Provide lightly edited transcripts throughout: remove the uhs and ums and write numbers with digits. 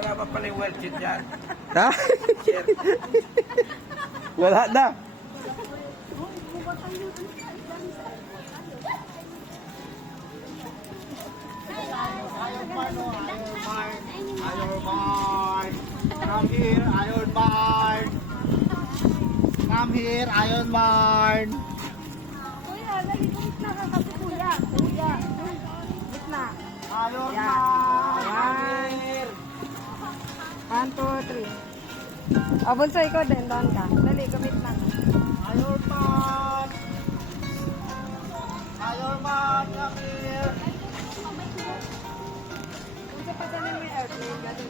Wala pa pala yung wheelchair dyan. Ha? Wala na. Iron Man! Come here, Iron Man! Come here, Iron Man! Kuya, dali, gitna ka kasi kuya. Kuya, gitna. Iron Yeah. Man! One, 2, 3. O, bunso, ikaw din. Doon ka. Dali, gamit na. Iron Man! Iron Man, come here! Bunso, pasanin mo yung airplane. Ganun.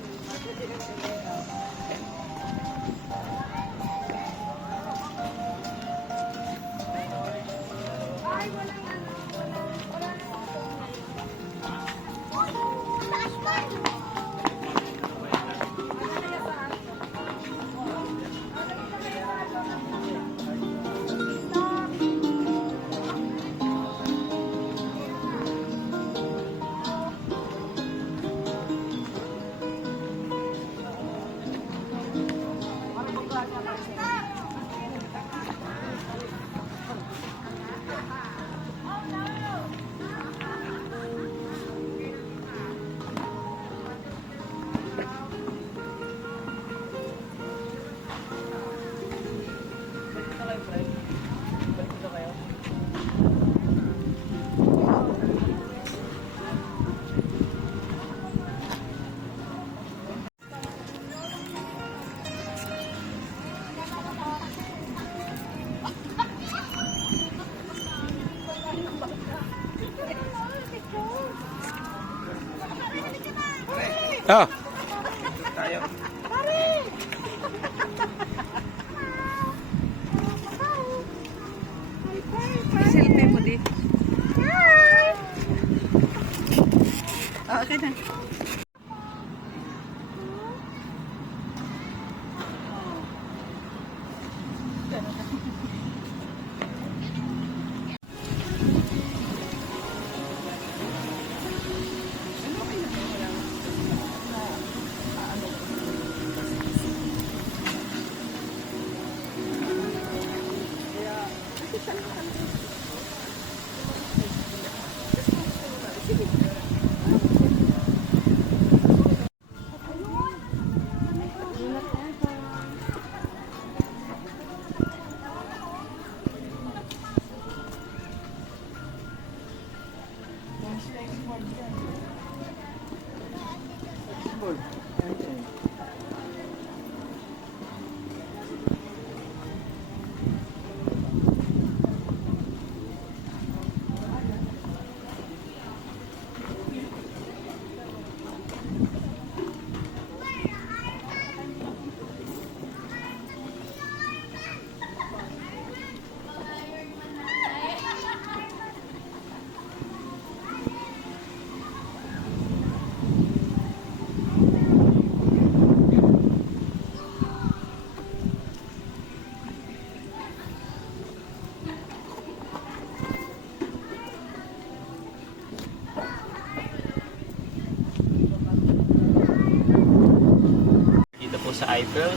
Ay, walang ano. Wala na ako. Ah, Tayo. Selfie mo di. Okay na. Dito po sa Eiffel.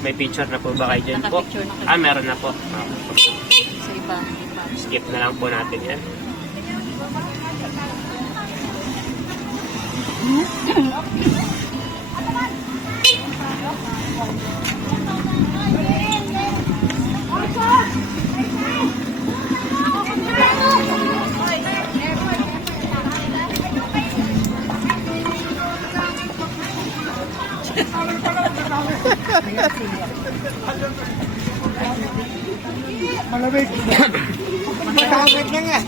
May picture na po ba kayo dyan po? Naka-picture na kayo. Ah, meron na po. Sa iba. Skip na lang po natin yan. Malamig! Malamig na nga!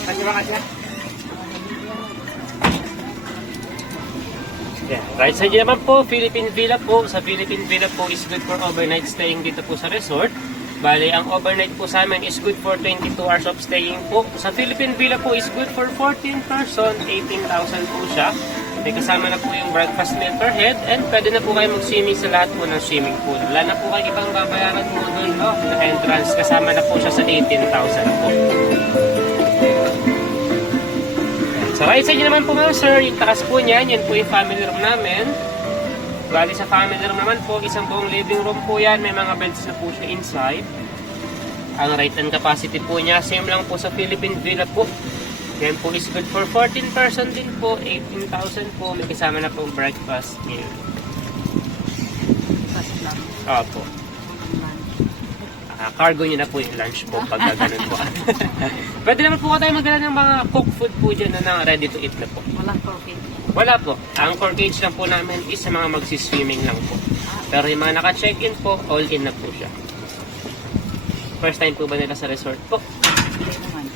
Kasi ba kasi? Yeah. Right side naman po, Philippine Villa po. Sa Philippine Villa po is good for overnight staying dito po sa resort. Bali, ang overnight po sa amin is good for 22 hours of staying po. Sa Philippine Villa po is good for 14 person, 18,000 po siya. May kasama na po yung breakfast meal per head and pwede na po kayo mag-swimming sa lahat po ng swimming pool. Wala na po kayo ibang babayaran po doon, no? Na entrance, kasama na po siya sa 18,000 po. Sa right side nyo naman po ma'am sir, yung taas po niyan, yan po yung family room namin. Bali sa family room naman po, isang buong living room po yan, may mga beds na po siya inside. Ang right hand capacity po niya, same lang po sa Philippine Villa po. Yan po is good for 14 person din po, 18,000 po, may kasama na po breakfast meal. Fast lang. Opo. Cargo nyo na po yung lunch po pag ganun po. Pwede naman po tayo magdala ng mga cooked food po dyan na ready to eat na po. Walang coffee. Wala po. Ang core gauge lang po namin is sa mga magsiswimming lang po. Pero yung mga naka-check-in po, all in na po siya. First time po ba nila sa resort po? Hindi naman.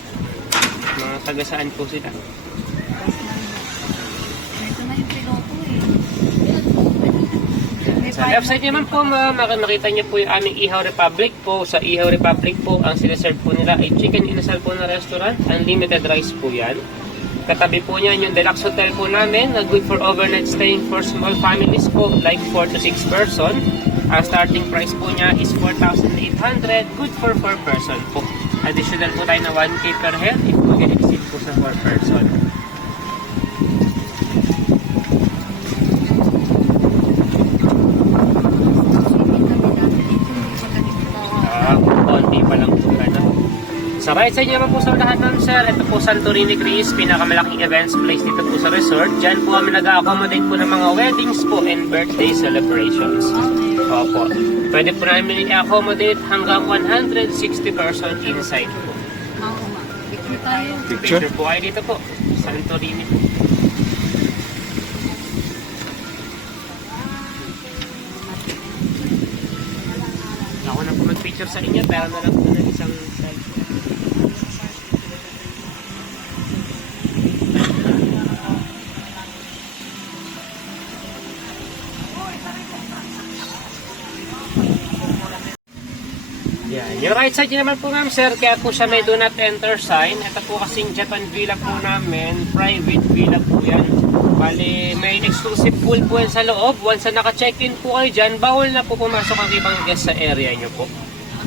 Mga taga-saan po sila? Fast lang. Ito na yung piloto eh. Sa left side naman po, makita niyo po yung aming Ihaw Republic po. Sa Ihaw Republic po, ang sineserve po nila ay chicken inasal po na restaurant. Unlimited rice po yan. Katabi po niyan yung deluxe hotel po namin na good for overnight staying for small families po, like 4 to 6 person. Ang starting price po niya is 4,800, good for 4 person po. Additional po tayo na 1K per head if mag-exceed po sa 4 person. Konti pa lang po ano. Sa right side naman po sa lahat ng sir, ito po Santorini Greece, pinakamalaking events place dito po sa resort. Diyan po kami nag-accommodate po ng mga weddings po and birthday celebrations. Opo. Pwede po namin i-accommodate hanggang 160 person inside po. Oo nga. Picture tayo. Picture po kayo dito po. Santorini po. Ako na po mag-picture sa inyo, pero na lang po ng isang slide. Yan. Yung right side naman po ma'am sir, kaya po siya may do not enter sign. Ito po kasing Japan Villa po namin, private villa po yan. Bali, may exclusive pool po yan sa loob. Once na naka-check-in po kayo dyan, bawal na po pumasok ang ibang guest sa area nyo po.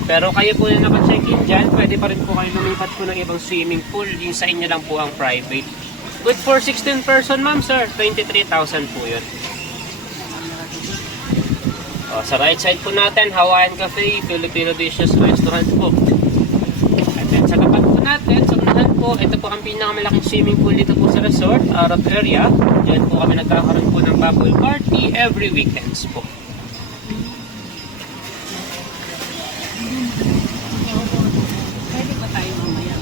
Pero kayo po na naka-check-in dyan, pwede pa rin po kayo lumipat po ng ibang swimming pool. Yung sa inyo lang po ang private. Good for 16 person ma'am sir, 23,000 po yun. O, sa right side po natin, Hawaiian Cafe, Filipino Dishes Restaurant po. At then sa tapat po natin, sa unahan po, ito po ang pinakamalaking swimming pool dito po sa resort, Arab area. Diyan po kami nagkakaroon po ng bubble party every weekends po. Pwede ba tayo mamaya?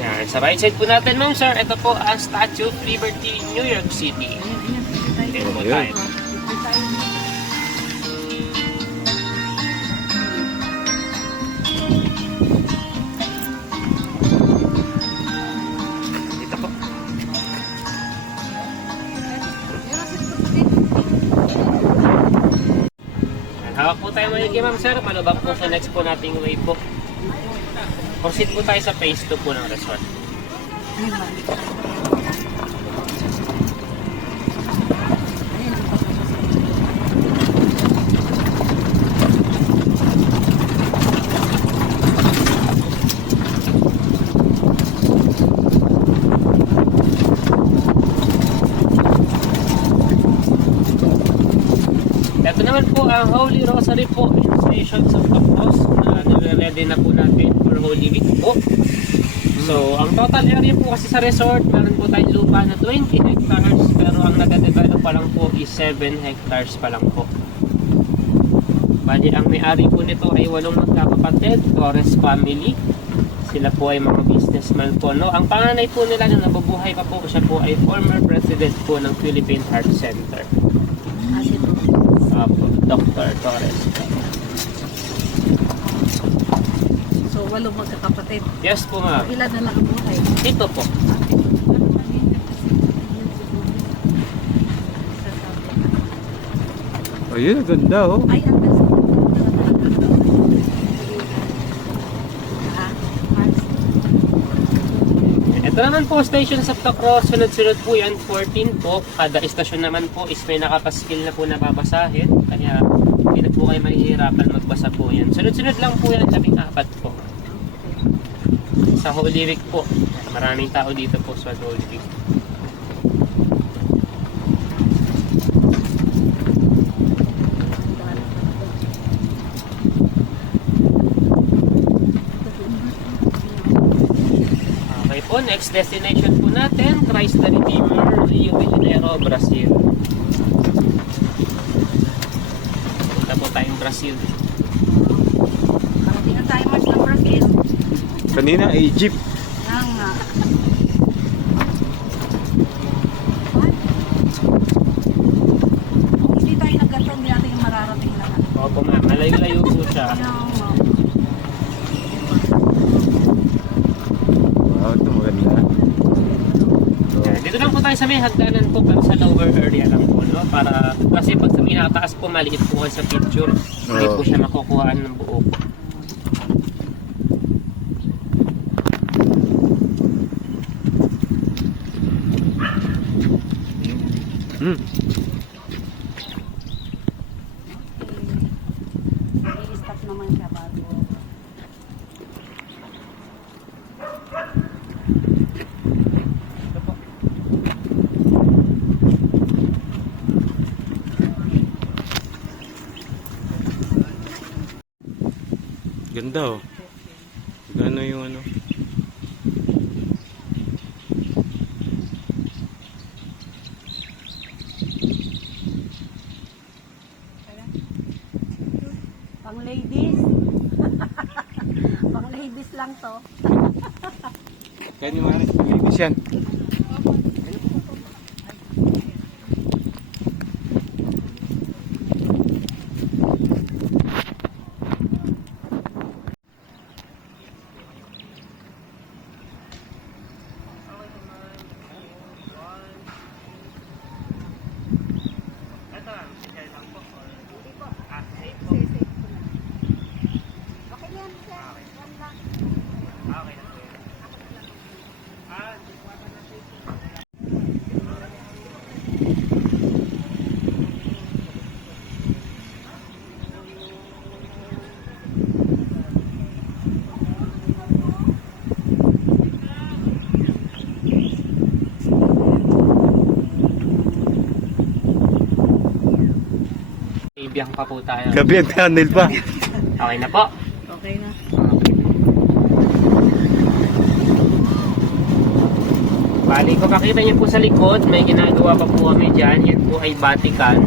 Yan, sa right side po natin ma'am sir, ito po ang Statue of Liberty, New York City. Dito po tayo. Dito po. Yan, hawak po tayo mga ma'am sir, malubak po sa next po nating way po. Proceed po tayo sa phase 2 po ng resort. Ito naman po ang Holy Rosary po installation sa Pactos na nire-ready na po natin for Holy Week po. So, ang total area po kasi sa resort, meron po tayong lupa na 20 hectares pero ang nade-develop pa lang po is 7 hectares pa lang po. Bali, ang may-ari po nito ay 8 magkakapatid, Torres family. Sila po ay mga businessman po. No? Ang panganay po nila na nabubuhay pa po, siya po ay former president po ng Philippine Heart Center. Opo, Dr. Torres. So, 8 magkakapatid. Yes po ma'am. Ilan na lang ang buhay? Ito po. Ayun, ganda oh. Ay, ang best. Ito naman po, station sa Cross. Sunod-sunod po yan, 14 po. Kada istasyon naman po is may nakapaskil na po na babasahin. Kaya hindi na po kayo mahihirapan magbasa po yan. Sunod-sunod lang po yan, 14 po. Sa Holy Week po. Maraming tao dito po sa Dolphin. Okay po, next destination po natin, Christ the Redeemer, Rio de Janeiro, Brazil. Punta po tayong Brazil. Hindi na tayo mas ng Brazil. Kanina, Egypt. Yan nga. Kung hindi tayo nagganto, hindi natin yung mararating lahat. Opo ma'am, malayo-layo po siya. Yan nga. Wow, ito maganda. Yan, dito lang po tayo sa may hagdanan po pero sa lower area lang po, no? Para, kasi pag sa pinakataas po, maliit po kayo sa picture. Hindi po siya makukuhaan ng buo po. Hmm. I-stop naman siya bago. Ganda oh. Gano yung ano? Pang ladies. Pang ladies lang to. Kaya ni Maris, pag-ibis yan. Ibiyang pa po tayo. Gabi ang tunnel pa. Okay na po. Okay na. Bali, kung makita niyo po sa likod, may ginagawa pa po kami dyan. Yan po ay Vatican.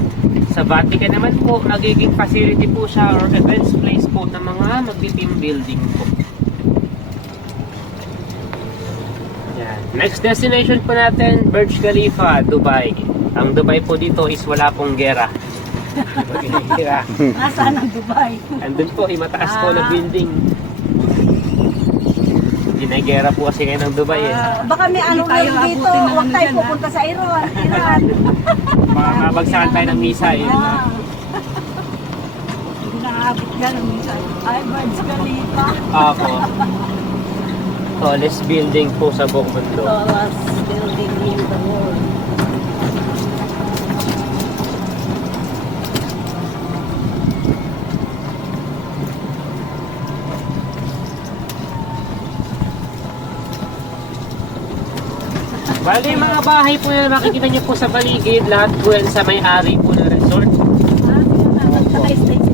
Sa Vatican naman po, magiging facility po siya or events place po ng mga magti-team building po. Yan. Next destination po natin, Burj Khalifa, Dubai. Ang Dubai po dito is wala pong gera. Nasaan ang Dubai? Andun po, mataas po na building. Ginagera po kasi ngayon ng Dubai eh. Baka may ano tayo lang dito. abutin ng Huwag ano tayo dyan, pupunta sa Iran. Iran. Makakabagsakan tayo ng misa eh. Hindi nakaabot gano'n minsan. Ay, Burj Khalifa. Ako. Tallest building po sa buong mundo. Tallest building in the world. Bali, mga bahay po na makikita niyo po sa paligid, lahat po yan sa may-ari po ng resort.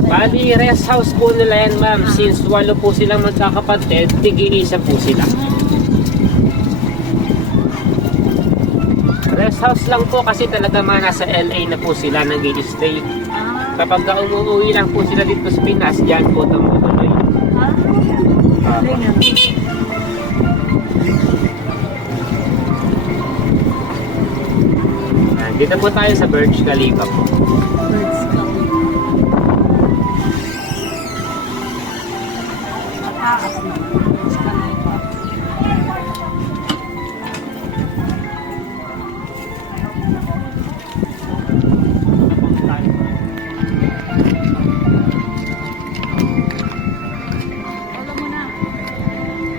Bali, rest house po nila yan, ma'am. Since 8 po silang magkakapatid, tig-iisa po sila. Rest house lang po kasi talaga mga nasa LA na po sila nag-i-stay. Kapag umuwi lang po sila dito sa Pinas, dyan po tumutuloy. Dito po tayo sa Burj Khalifa po.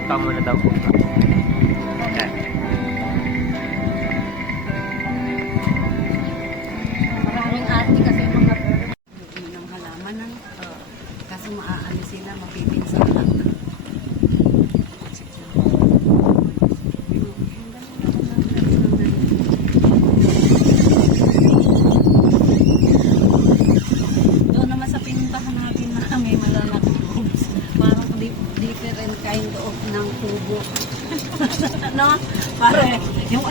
Ikaw muna daw po. Maraming arte kasi mga ng halaman ng kasi maaano sila, mapipinsa lang. different kind of ng tubo. No? Pare, yung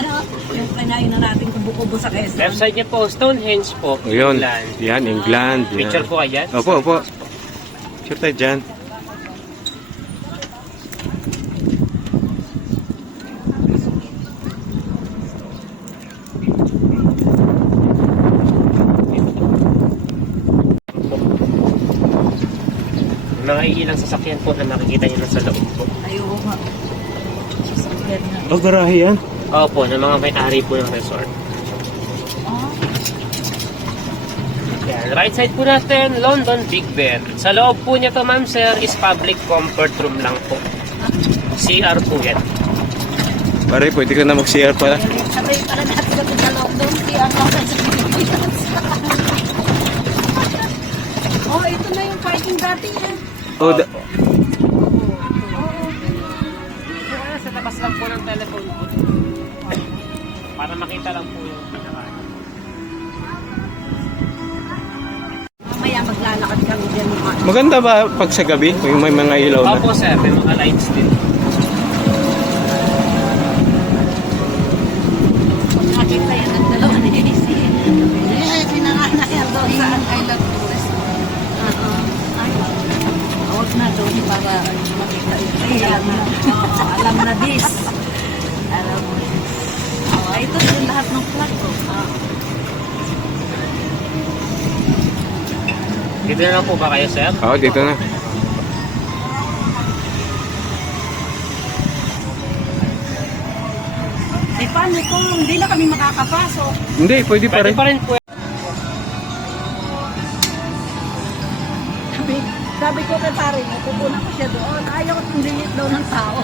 yung kinain na natin kubo-kubo sa Quezon. Left side niya po, Stonehenge po. Ayun. England. Yan, England. Yan. Picture po kayo dyan? Opo, opo. Picture tayo dyan. Mga ilang sasakyan po na makikita niyo nasa loob po. Ayoko nga. Sasakyan na. Oh, garahe yan. Opo, ng mga may-ari po ng resort. Yan, right side po natin, London Big Ben. Sa loob po niya to, ma'am sir, is public comfort room lang po. CR po yan. Pare, pwede ka na mag-CR pala. Sabay pala natin sa loob doon. Si ano sa Pilipinas. Oh, ito na yung parking dati. Oh, Sa labas lang po ng telephone po. Para makita lang po yung pinaka. Mamaya maglalakad kami dyan mga. maganda ba pag sa gabi? Yung may mga ilaw na? Opo sir, may mga lights din. Pag nakita yan ang dalawa ni AC. Pinangana yan doon sa Island Tourist. Ay, huwag na doon para makita ito. Alam na this. Alam mo. Ito din lahat ng flag ko. Dito na lang po ba kayo sir? Oo, dito na. Eh, paano kung hindi na kami makakapasok? Hindi, pwede pa Pwede rin. pa rin po. Sabi ko kay pare, pupunan ko siya doon. Ayaw ko tingin daw ng tao.